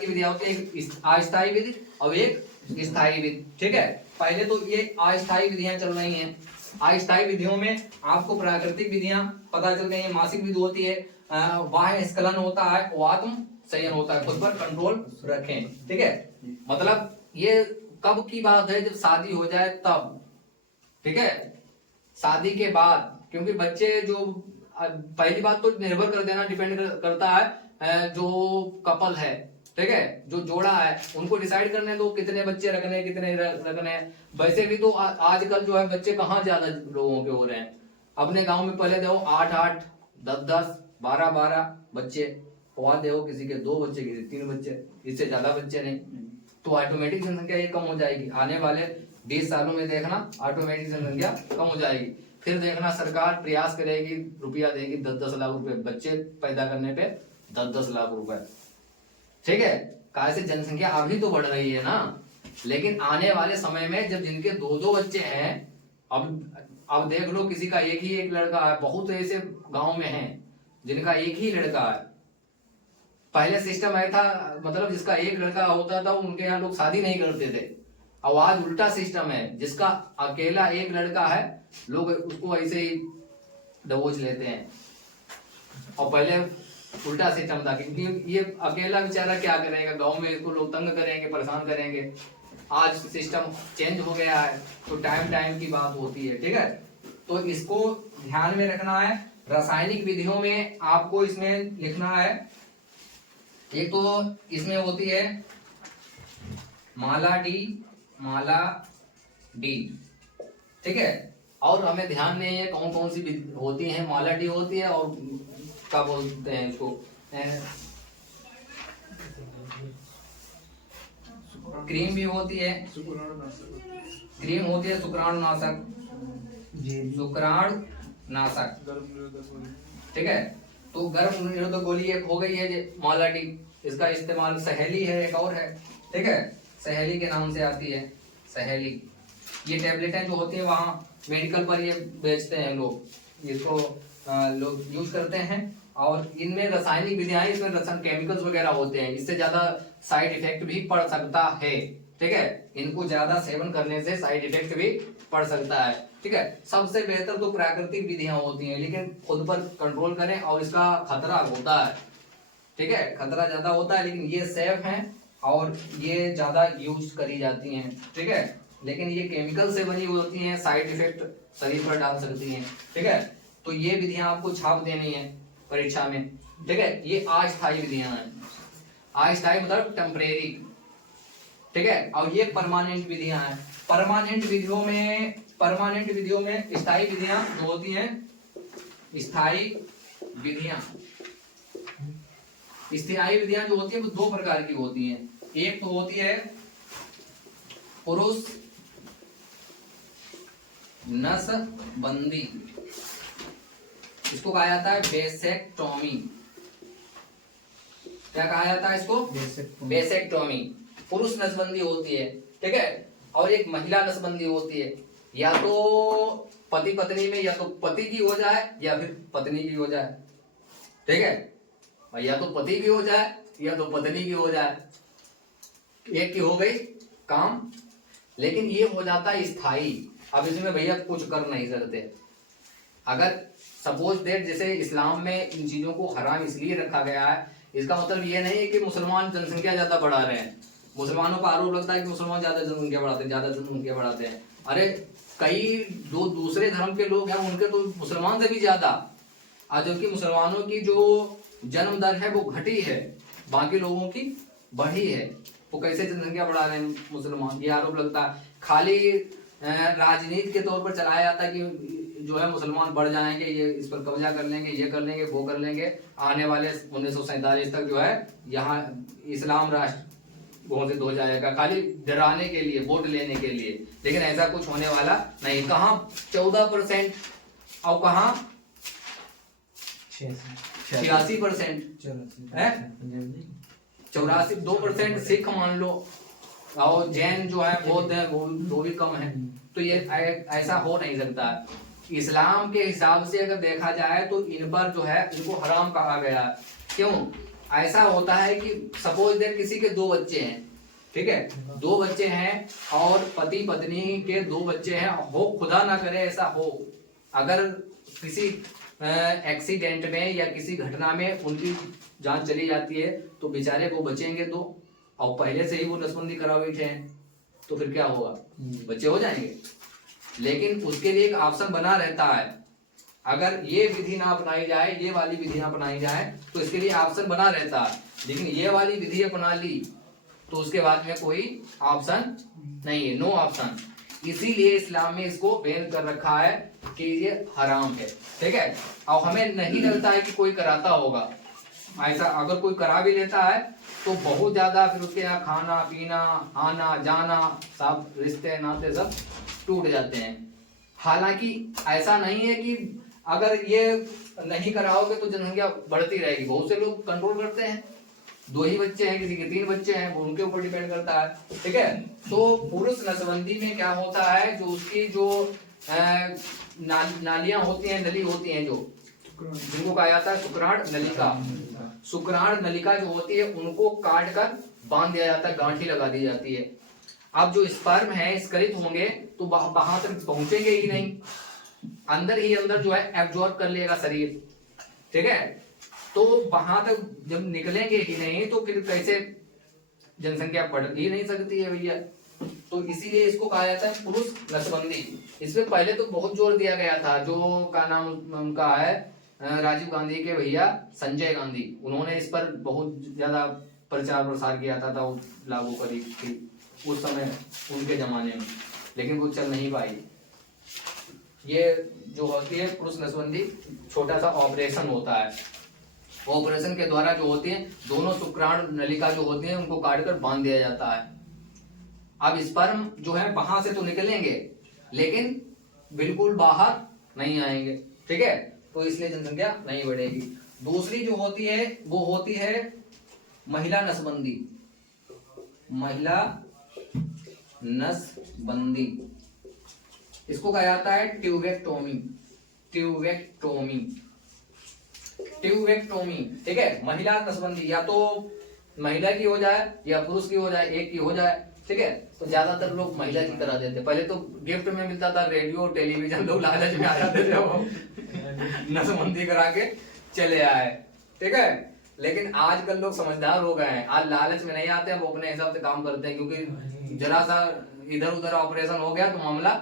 विधियां होती है, एक अस्थायी विधि और एक स्थायी विधि। ठीक है, पहले तो ये अस्थायी विधियां चल रही हैं। अस्थायी विधियों में आपको प्राकृतिक विधियां पता चल गई हैं। मासिक विधि होती है, बाह्य स्खलन होता है, आत्म संयम होता है, खुद पर कंट्रोल रखें। ठीक है, मतलब ये कब की बात है, जब शादी हो जाए तब। ठीक है, शादी के बाद, क्योंकि बच्चे जो पहली बात तो निर्भर कर देना, डिपेंड करता है जो कपल है। ठीक है, जो जोड़ा है उनको डिसाइड करने दो कितने बच्चे रखने हैं, कितने रखने हैं। वैसे भी तो आजकल जो है बच्चे कहाँ ज्यादा लोगों के हो रहे हैं। अपने गांव में पहले देखो 8-8, 10-10, 12-12 बच्चे, वहां देखो किसी के 2 बच्चे, किसी 3 बच्चे, इससे ज्यादा बच्चे नहीं। तो ऑटोमेटिक जनसंख्या ये कम हो जाएगी। आने वाले 20 सालों में देखना ऑटोमेटिक जनसंख्या कम हो जाएगी। फिर देखना सरकार प्रयास करेगी, रुपया देगी 10-10 लाख रुपए बच्चे पैदा करने पे, 10-10 लाख रुपए। ठीक है, कहा से जनसंख्या अभी तो बढ़ रही है ना, लेकिन आने वाले समय में जब जिनके 2-2 बच्चे हैं, अब देख लो किसी का एक लड़का है, बहुत ऐसे गांव में हैं जिनका एक ही लड़का है। पहले सिस्टम ऐसा था, मतलब जिसका एक लड़का होता था उनके यहाँ लोग शादी नहीं करते थे। अब आज उल्टा सिस्टम है, जिसका अकेला एक लड़का है लोग उसको ऐसे ही दबोच लेते हैं। और पहले उल्टा सिस्टम था, क्योंकि ये अकेला बेचारा क्या करेगा, गांव में इसको लोग तंग करेंगे, परेशान करेंगे। आज सिस्टम चेंज हो गया है, तो टाइम की बात होती है। ठीक है, तो इसको ध्यान में रखना है। रासायनिक विधियों में आपको इसमें लिखना है, एक तो इसमें होती है माला डी। ठीक है, और हमें ध्यान नहीं है कौन कौन सी होती है। माला डी होती है, और क्या बोलते हैं इसको, क्रीम भी होती है, क्रीम होती है शुक्राणुनाशक, ठीक है। तो गर्भ निरोधक गोली एक हो गई है माला डी, इसका इस्तेमाल सहेली है, एक और है। ठीक है, सहेली के नाम से आती है, सहेली। ये टेबलेटें जो होती है वहाँ मेडिकल पर ये बेचते हैं लोग, इसको लोग यूज करते हैं। और इनमें रासायनिक विधियां, इसमें रसायन केमिकल्स वगैरह होते हैं, इससे ज्यादा साइड इफेक्ट भी पड़ सकता है। ठीक है, इनको ज्यादा सेवन करने से साइड इफेक्ट भी पड़ सकता है। ठीक है, सबसे बेहतर तो प्राकृतिक विधियां होती हैं, लेकिन खुद पर कंट्रोल करें, और इसका खतरा होता है। ठीक है, खतरा ज्यादा होता है, लेकिन ये सेफ हैं और ये ज्यादा यूज करी जाती हैं। ठीक है, लेकिन ये केमिकल से बनी हुई होती हैं, साइड इफेक्ट शरीर पर डाल सकती हैं। ठीक है, तो ये विधियां आपको छाप देनी है परीक्षा में। ठीक है, ये अस्थायी विधियां हैं। अस्थायी मतलब टेम्परेरी। ठीक है, और ये परमानेंट विधियां हैं। परमानेंट विधियों में स्थायी विधियां जो होती हैं, स्थायी विधियां जो होती है वो 2 प्रकार की होती हैं। एक तो होती है पुरुष नसबंदी, इसको कहा जाता है वेसेक्टोमी। क्या कहा जाता है इसको? वेसेक्टोमी। पुरुष नसबंदी होती है। ठीक है, और एक महिला नसबंदी होती है। या तो पति पत्नी में, या तो पति की हो जाए या फिर पत्नी की हो जाए। ठीक है, या तो पति की हो जाए या तो पत्नी की हो जाए, एक की हो गई काम। लेकिन ये हो जाता है स्थायी। अब इसमें भैया कुछ कर नहीं सकते। अगर सपोज दैट, जैसे इस्लाम में इन चीजों को हराम इसलिए रखा गया है, इसका मतलब ये नहीं है कि मुसलमान जनसंख्या ज्यादा बढ़ा रहे हैं। मुसलमानों का आरोप लगता है कि मुसलमान ज्यादा जनसंख्या बढ़ाते हैं। अरे कई दूसरे धर्म के लोग हैं, उनके तो मुसलमान से भी ज्यादा, जबकि मुसलमानों की जो जन्म दर है वो घटी है, बाकी लोगों की बढ़ी है। वो कैसे जनसंख्या बढ़ा रहे हैं मुसलमान, ये आरोप लगता है। खाली राजनीति के तौर पर चलाया जाता है कि जो है मुसलमान बढ़ जाएंगे, ये इस पर कब्जा कर लेंगे, ये कर लेंगे, वो कर लेंगे। आने वाले 1947 तक जो है यहाँ इस्लाम राष्ट्र घोषित हो जाएगा, खाली डराने के लिए, वोट लेने के लिए। लेकिन ऐसा कुछ होने वाला नहीं। कहाँ 14% और कहाँ 86%, 84% सिख मान लो, और जैन जो है बौद्ध है वो भी कम है। तो ये ऐसा हो नहीं सकता। इस्लाम के हिसाब से अगर देखा जाए तो इन पर जो है इनको हराम कहा गया है। क्यों? ऐसा होता है कि सपोज देर किसी के 2 बच्चे हैं, ठीक है, 2 बच्चे हैं और पति पत्नी के 2 बच्चे हैं, हो खुदा ना करे ऐसा हो, अगर किसी एक्सीडेंट में या किसी घटना में उनकी जान चली जाती है तो बेचारे वो बचेंगे 2, और पहले से ही वो नसबंदी करा बैठे हैं, तो फिर क्या होगा, बच्चे हो जाएंगे। लेकिन उसके लिए एक ऑप्शन बना रहता है, अगर ये विधि ना अपनाई जाए, ये वाली विधि ना अपनाई जाए तो इसके लिए ऑप्शन बना रहता है, लेकिन ये वाली विधि अपना ली तो उसके बाद में कोई ऑप्शन नहीं है, नो ऑप्शन। इसीलिए इस्लाम में इसको बैन कर रखा है कि ये हराम है, ठीक है। और हमें नहीं लगता है कि कोई कराता होगा ऐसा, अगर कोई करा भी लेता है तो बहुत ज्यादा फिर उसके यहाँ खाना पीना आना जाना सब रिश्ते नाते सब टूट जाते हैं। हालांकि ऐसा नहीं है कि अगर ये नहीं कराओगे तो जनसंख्या बढ़ती रहेगी, बहुत से लोग कंट्रोल करते हैं, 2 ही बच्चे हैं, किसी के 3 बच्चे हैं, वो उनके ऊपर डिपेंड करता है, ठीक है। तो पुरुष नसबंदी में क्या होता है, जो उसकी जो नालियां होती हैं, नली होती हैं, जो जिनको कहा जाता है शुक्राण नलिका, शुक्राण नलिका जो होती है उनको काट कर बांध दिया जाता है, गांठी लगा दी जाती है। अब जो स्पर्म है स्खलित होंगे तो वहां तक पहुंचेंगे ही नहीं, अंदर ही अंदर जो है एब्जॉर्ब कर लेगा शरीर, ठीक है। तो वहां तक जब निकलेंगे ही नहीं तो फिर कैसे जनसंख्या बढ़ ही नहीं सकती है भैया। तो इसीलिए इसको कहा जाता है पुरुष नसबंदी। इसमें पहले तो बहुत जोर दिया गया था, जो का नाम उनका है राजीव गांधी के भैया संजय गांधी, उन्होंने इस पर बहुत ज्यादा प्रचार प्रसार किया था, वो लागू करी थी उस समय उनके जमाने में, लेकिन वो चल नहीं पाई। ये जो होती है पुरुष नसबंदी, छोटा सा ऑपरेशन होता है, ऑपरेशन के द्वारा जो होती है दोनों शुक्राणु नलिका जो होती है उनको काटकर बांध दिया जाता है। अब स्पर्म जो है वहां से तो निकलेंगे लेकिन बिल्कुल बाहर नहीं आएंगे, ठीक है, तो इसलिए जनसंख्या नहीं बढ़ेगी। दूसरी जो होती है वो होती है महिला नसबंदी, महिला नसबंदी, इसको कहा जाता है ट्यूबेक्टोमी, ट्यूबेक्टोमी, ट्यूबेक्टोमी, ठीक है। महिला नसबंदी या तो महिला की हो जाए या पुरुष की हो जाए, एक की हो जाए, ठीक है। तो ज्यादातर लोग महिला की करा देते, पहले तो गिफ्ट में मिलता था रेडियो टेलीविजन, लोग लालच में आ जाते थे, वो नसबंदी करा के चले आए, ठीक है। लेकिन आजकल लोग समझदार हो गए हैं, आज लालच में नहीं आते हैं, वो अपने हिसाब से काम करते हैं, क्योंकि जरा सा इधर उधर ऑपरेशन हो गया तो मामला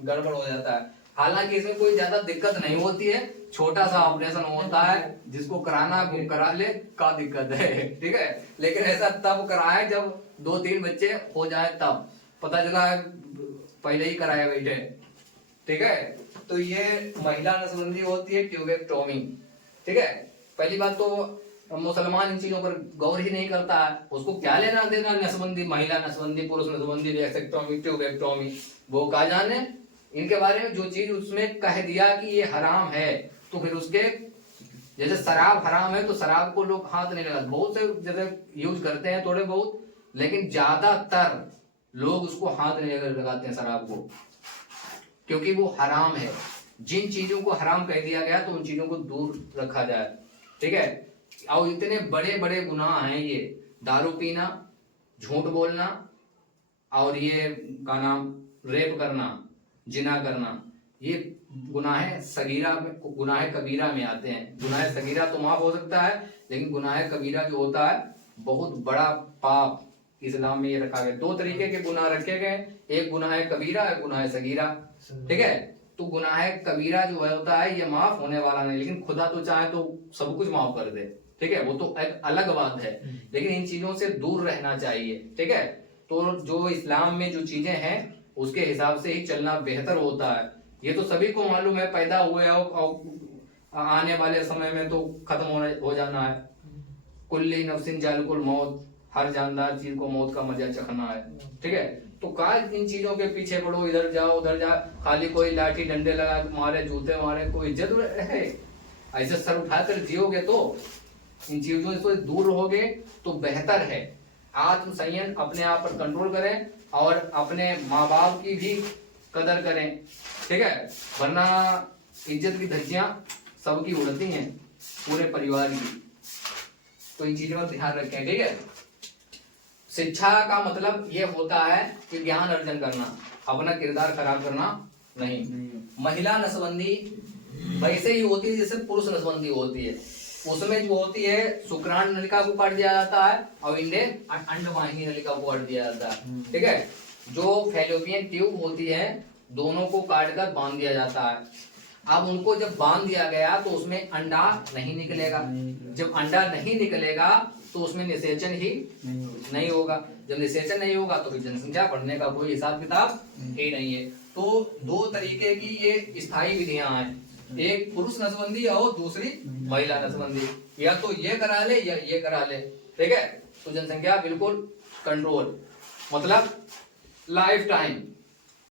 गड़बड़ हो जाता है। हालांकि इसमें कोई ज्यादा दिक्कत नहीं होती है, छोटा सा ऑपरेशन होता है, जिसको कराना वो करा ले, का दिक्कत है, ठीक है। लेकिन ऐसा तब कराए जब 2-3 बच्चे हो जाए, तब पता चला पहले ही कराए बैठे, ठीक है। तो ये महिला नसबंदी होती है ट्यूबेक्टोमी, ठीक है। पहली बात तो मुसलमान इन चीजों पर गौर ही नहीं करता है, उसको क्या लेना देना नसबंदी, महिला नसबंदी, पुरुष नसबंदी, वेसेक्टोमी, ट्यूबेक्टोमी, वो कहा जाने इनके बारे में। जो चीज उसमें कह दिया कि ये हराम है तो फिर उसके, जैसे शराब हराम है तो शराब को लोग हाथ नहीं लगाते, बहुत से जैसे यूज करते हैं थोड़े बहुत, लेकिन ज्यादातर लोग उसको हाथ नहीं लगाते हैं शराब को, क्योंकि वो हराम है। जिन चीजों को हराम कह दिया गया तो उन चीजों को दूर रखा जाए, ठीक है। और इतने बड़े बड़े गुनाह हैं ये, दारू पीना, झूठ बोलना, और ये का नाम रेप करना, जिना करना, ये गुनाह सगीरा में, गुनाह कबीरा में आते हैं। गुनाह सगीरा तो माफ हो सकता है, लेकिन गुनाह कबीरा जो होता है बहुत बड़ा पाप इस्लाम में ये रखा गया। 2 तरीके के गुनाह रखे गए, एक गुनाह कबीरा, एक गुनाह सगीरा, ठीक है। तो गुनाह कबीरा जो है होता है ये माफ होने वाला नहीं, लेकिन खुदा तो चाहे तो सब कुछ माफ कर दे, ठीक है, वो तो एक अलग बात है, लेकिन इन चीजों से दूर रहना चाहिए, ठीक है। तो जो इस्लाम में जो चीजें हैं उसके हिसाब से ही चलना बेहतर होता है। ये तो सभी को मालूम है, पैदा हुए और आने वाले समय में तो खत्म हो जाना है। कुल्ली नफ्सिन जालिकुल मौत, हर जानदार चीज को मौत का मजा चखना है, ठीक है। तो काश इन चीजों के पीछे पड़ो, इधर जाओ उधर जाओ, खाली कोई लाठी डंडे लगा मारे, जूते मारे, कोई जरूरत है? ऐसे सर उठाकर जियोगे तो इन चीजों से दूर रहोगे तो बेहतर है। आत्म संयम, अपने आप पर कंट्रोल करें और अपने माँ बाप की भी कदर करें, ठीक है, वरना इज्जत की धज्जियां सबकी उड़ती हैं, पूरे परिवार की। तो इन चीजों का ध्यान रखें, ठीक है। शिक्षा का मतलब ये होता है कि ज्ञान अर्जन करना, अपना किरदार खराब करना नहीं। महिला नसबंदी वैसे ही होती है जैसे पुरुष नसबंदी होती है। उसमें जो होती है शुक्राणु नलिका को काट दिया जाता है और इंडे अंडवाहिनी नलिका को काट दिया जाता है, ठीक है। जो फैलोपियन ट्यूब होती है दोनों को काटकर बांध दिया जाता है। अब उनको जब बांध दिया गया तो उसमें अंडा नहीं निकलेगा। जब अंडा नहीं निकलेगा तो उसमें निषेचन ही नहीं होगा। जब निषेचन नहीं होगा तो फिर जनसंख्या बढ़ने का कोई हिसाब किताब ही नहीं है। तो दो तरीके की ये स्थायी विधियां हैं, एक पुरुष नसबंदी और दूसरी महिला नसबंदी। या तो ये करा ले या ये करा ले, ठीक है। तो जनसंख्या बिल्कुल कंट्रोल, मतलब लाइफ टाइम